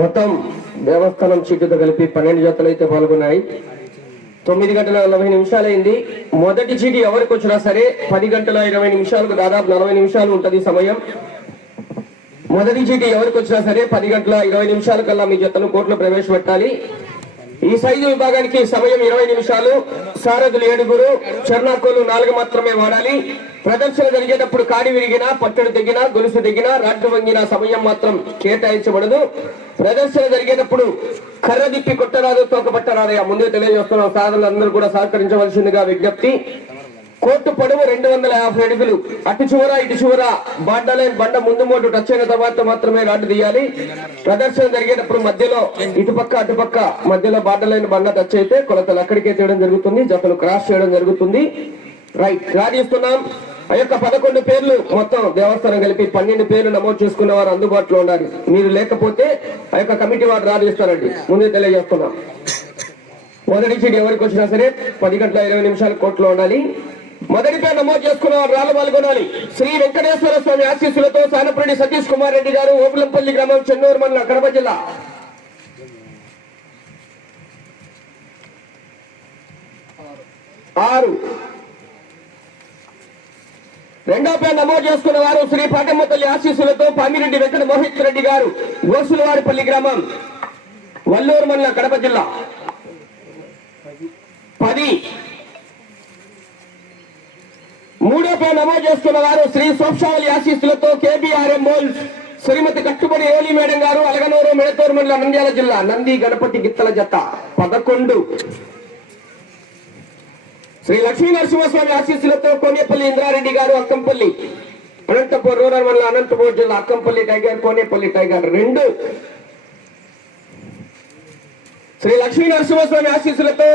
మొత్తం దేవస్థానం చీటుతో కలిపి పన్నెండు జతలు అయితే పాల్గొన్నాయి. తొమ్మిది గంటల నలభై నిమిషాలైంది. మొదటి చీటి ఎవరికి వచ్చినా సరే పది గంటల ఇరవై నిమిషాలకు దాదాపు నలభై నిమిషాలు ఉంటది సమయం. మొదటి చీటి ఎవరికి వచ్చినా సరే పది గంటల ఇరవై నిమిషాల కల్లా మీ జతను కోర్టులో ప్రవేశపెట్టాలి. ఈ సైజు విభాగానికి సమయం ఇరవై నిమిషాలు. సారథులు ఏడుగురు చర్నాకోలు నాలుగు మాత్రమే వాడాలి. ప్రదర్శన జరిగేటప్పుడు కాడి విరిగినా పట్టడు తెగినా గొలుసు తెగినా రాడ్డు వంగిన సమయం మాత్రం కేటాయించబడదు. ప్రదర్శన జరిగేటప్పుడు కర్ర దిప్పి కొట్టరాదు తోక పట్టరాదయ్యా ముందే తెలియజేస్తున్నాం సాధనలు కూడా సహకరించవలసిందిగా విజ్ఞప్తి. కోర్టు పొడవు రెండు వందల యాభై అడుగులు. అటు చివర ఇటు చివర బండలైన్ బండ ముందు మోటు టచ్ అయిన తర్వాత మాత్రమే రాడ్డు తీయాలి. ప్రదర్శన జరిగేటప్పుడు మధ్యలో ఇటుపక్క అటుపక్క మధ్యలో బార్డ బండ టచ్ అయితే కొలతలు అక్కడికే తీయడం జరుగుతుంది జతలు క్రాస్ చేయడం జరుగుతుంది. రైట్ రాజీస్తున్నాం ఆ యొక్క పదకొండు పేర్లు మొత్తం దేవస్థానం కలిపి పన్నెండు పేర్లు నమోదు చేసుకున్న వారు అందుబాటులో ఉండాలి. మీరు లేకపోతే ఆ యొక్క కమిటీ వారు రాజేస్తారండి. ముందే తెలియజేస్తున్నాం. మొదటి సీట్ ఎవరికి వచ్చినా సరే పది గంటల ఇరవై నిమిషాల కోర్టులో ఉండాలి. మొదటి పేరు నమోదు చేసుకున్న వారు రాళ్ళు పాల్గొనాలి. శ్రీ వెంకటేశ్వర స్వామి ఆశీస్సులతో సానపరెడ్డి సతీష్ కుమార్ రెడ్డి గారు ఓపులంపల్లి గ్రామం చెన్నూరు మండలం కడప జిల్లా. ఆరు. రెండో పేరు నమోదు చేసుకున్న వారు శ్రీ పాటమ్మ ఆశీస్సులతో పామిరెడ్డి వెంకట మోహిత్ రెడ్డి గారు గోసులవారిపల్లి గ్రామం వల్లూరు మండలం కడప జిల్లా. పది. మూడో పేరు నమోదు చేసుకున్న వారు శ్రీ సోక్షావళి ఆశీస్సులతో కేబిఆర్ఎం మోల్స్ శ్రీమతి కట్టుబడి ఏలి మేడం గారు అలగనూరు మెడతూరు మండలం నంద్యాల జిల్లా నంది గణపతి గిత్తల జత. పదకొండు. శ్రీ లక్ష్మీ నరసింహస్వామి ఆశీస్సులతో కోనేపల్లి ఇంద్రారెడ్డి గారు అక్కంపల్లి అనంతపూర్ రూరల్ మండలం అనంతపూర్ జిల్లా అక్కంపల్లి టైగర్ కోనేపల్లి టైగర్ రెండు. శ్రీ లక్ష్మీ నరసింహస్వామి ఆశీస్సులతో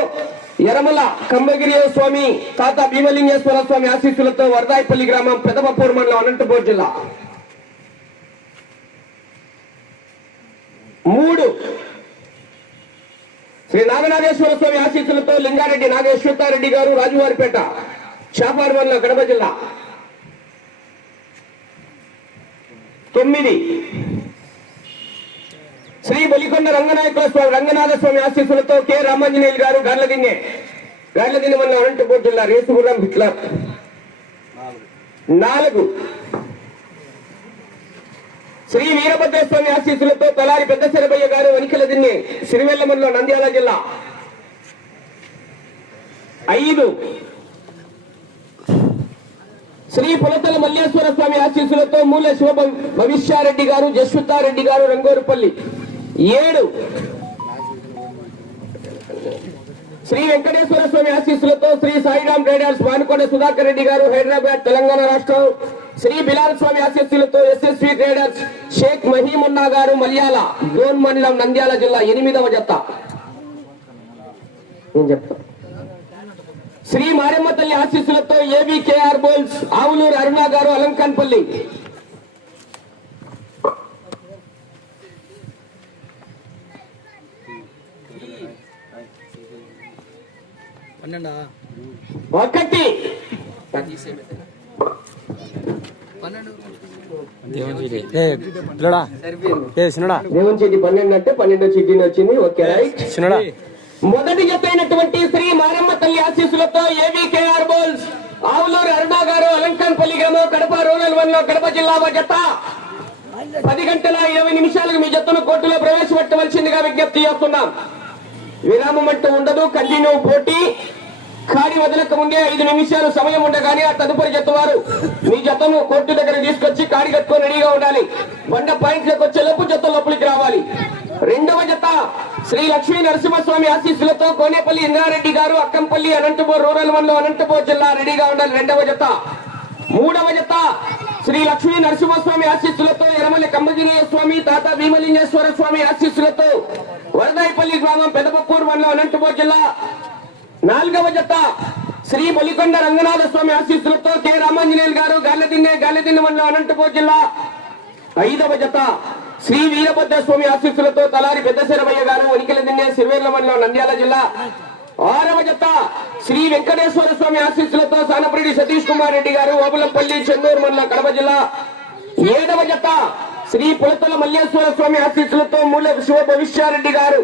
ఎరమల కంబగిరి స్వామి తాత భీమలింగేశ్వర స్వామి ఆశీస్సులతో వరదాయిపల్లి గ్రామం పెదపపూర్ మండలం అనంతపూర్ జిల్లా. మూడు. శ్రీ నాగనాగేశ్వర స్వామి ఆశీస్సులతో లింగారెడ్డి నాగేశ్వరారెడ్డి గారు రాజువారిపేట షాపార్ కడప జిల్లా. తొమ్మిది. శ్రీ బలికొండ రంగనాయకుల స్వామి రంగనాథ స్వామి ఆశీస్సులతో కె రామాంజనేయులు గారు గార్లదిన్నె గార్లదిన్నె మన అనంతపూర్ జిల్లా రేసుగుర్రం హిట్లర్. నాలుగు. శ్రీ వీరభద్ర స్వామి ఆశీస్సులతో తలారి పెద్ద శరభయ్య గారు వనికల దిన్ని సిరివెల్లమల్లో నంద్యాల జిల్లా. ఐదు. శ్రీ పులతల మల్లేశ్వర స్వామి ఆశీస్సులతో మూల శివ భవిష్యారెడ్డి గారు జస్వితారెడ్డి గారు రంగోరుపల్లి. ఏడు. శ్రీ వెంకటేశ్వర స్వామి ఆశీస్సులతో శ్రీ సాయిరాం ట్రేడర్స్ వానుకొండ సుధాకర్ రెడ్డి గారు హైదరాబాద్ తెలంగాణ రాష్ట్రం. శ్రీ బిలాల్ స్వామి ఆశీస్సులతో ఎస్ఎస్వి ట్రేడర్స్ షేక్ మహీమున్నా గారు మల్యాల డోన్ మండలం నంద్యాల జిల్లా ఎనిమిదవ జత. నేను చెప్తా శ్రీ మారెమ్మ తల్లి ఆశీస్సులతో ఏబికేఆర్ బోల్స్ ఆవులూరు అరుణ గారు అలంకన్పల్లి. ఒకటి. పన్నెండు అంటే పన్నెండో వచ్చింది. Okay right. మొదటి జత అయినటువంటి శ్రీ మారమ్మ తల్లి ఆశీస్సులతో ఏవికేఆర్ బోల్స్ ఆవులూరు అరుణ గారు అలంకన్పల్లి గ్రామం కడప రూరల్ వన్లో కడప జిల్లా జత. పది గంటల ఇరవై నిమిషాలకు మీ జతను కోర్టులో ప్రవేశపెట్టవలసిందిగా విజ్ఞప్తి చేస్తున్నాం. విరామం అంటూ ఉండదు కంటిన్యూ పోటీ. ఖాళీ వదలక ముందే ఐదు నిమిషాలు సమయం ఉండగానే ఆ తదుపరి జత వారు మీ జతను కోర్టు దగ్గర తీసుకొచ్చి కాడి కట్టుకొని రెడీగా ఉండాలి. బండ పాయింట్లకు వచ్చే లోపు జత లోపలికి రావాలి. రెండవ జత శ్రీ లక్ష్మీ నరసింహస్వామి ఆశీస్సులతో కోనేపల్లి ఇంద్రారెడ్డి గారు అక్కంపల్లి అనంతపూర్ రూరల్ మండలం అనంతపూర్ జిల్లా రెడీగా ఉండాలి రెండవ జత. మూడవ జత శ్రీ లక్ష్మీ నరసింహస్వామి ఆశీస్సులతో ఎరమల్లి కంబజినీయ స్వామి తాత భీమలింగేశ్వర స్వామి ఆశీస్సులతో వరదాయిపల్లి గ్రామం పెదపప్పూర్ మండలం అనంతపూర్ జిల్లా నాలుగవ జత శ్రీ బలికొండ రంగనాథ స్వామి ఆశీస్సులతో కె రామాంజనేయులు గారు గాల్లదిన్నె గాల్లదిన్నె మండలం అనంతపూర్ జిల్లా. ఐదవ జత శ్రీ వీరభద్ర స్వామి ఆశీస్సులతో తలారి పెద్దశరవయ్య గారు వనికెల దిన్నె సిరివేర్ల మండలం నంద్యాల జిల్లా. ఆరవ జత శ్రీ వెంకటేశ్వర స్వామి ఆశీస్సులతో సానపరెడ్డి సతీష్ కుమార్ రెడ్డి గారు ఓబులంపల్లి చెన్నూరు మండలం కడప జిల్లా. ఏడవ జత శ్రీ పులతల మల్లేశ్వర స్వామి ఆశీస్సులతో మూల శివ భవిష్యారెడ్డి గారు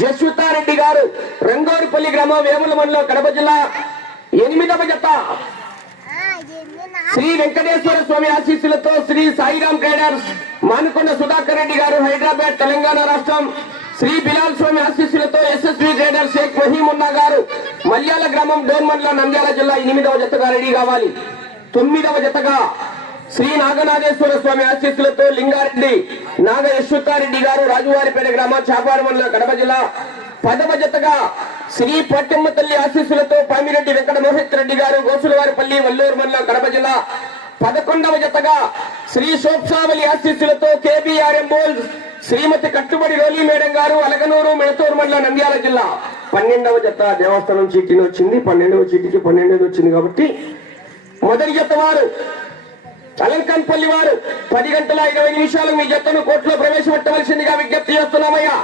జశ్వితారెడ్డి గారు రంగోరిపల్లి గ్రామం వేముల మండలం కడప జిల్లా ఎనిమిదవ జత. శ్రీ వెంకటేశ్వర స్వామి ఆశీస్సులతో శ్రీ సాయిరామ్ ట్రేడర్స్ మానుకొండ సుధాకర్ రెడ్డి గారు హైదరాబాద్ తెలంగాణ రాష్ట్రం. శ్రీ బిలాల్ స్వామి ఆశీస్సులతో ఎస్ఎస్వి ట్రేడర్ షేక్ మహీమున్నా గారు మల్యాల గ్రామం డోన్మండల నంద్యాల జిల్లా ఎనిమిదవ జతగా రెడీ కావాలి. తొమ్మిదవ జతగా శ్రీ నాగనాగేశ్వర స్వామి ఆశీస్సులతో లింగారెడ్డి నాగ యశ్వతారెడ్డి గారు రాజువారిపేట గ్రామం చాపాడు మండలం కడప జిల్లా పదవ జతగా శ్రీ పట్టమ్మ తల్లి ఆశీస్సులతో పామిరెడ్డి వెంకట మోహిత్ రెడ్డి గారు గోసులవారిపల్లి వల్లూరు మండలం కడప జిల్లా పదకొండవ జతగా శ్రీ శోభావళి ఆశీస్సులతో కేబీఆర్ఎం బోల్స్ శ్రీమతి కట్టుబడి రోలి మేడం గారు అలగనూరు మెళతూరు మండలం నంద్యాల జిల్లా. పన్నెండవ జత దేవస్థానం చీటీని వచ్చింది. పన్నెండవ చీటీకి పన్నెండవది వచ్చింది కాబట్టి మొదటి జత వారు అలంకన్పల్లి వారు పది గంటల ఇరవై నిమిషాలు మీ జట్టును కోర్టులో ప్రవేశపెట్టవలసిందిగా విజ్ఞప్తి చేస్తున్నామయ్యా.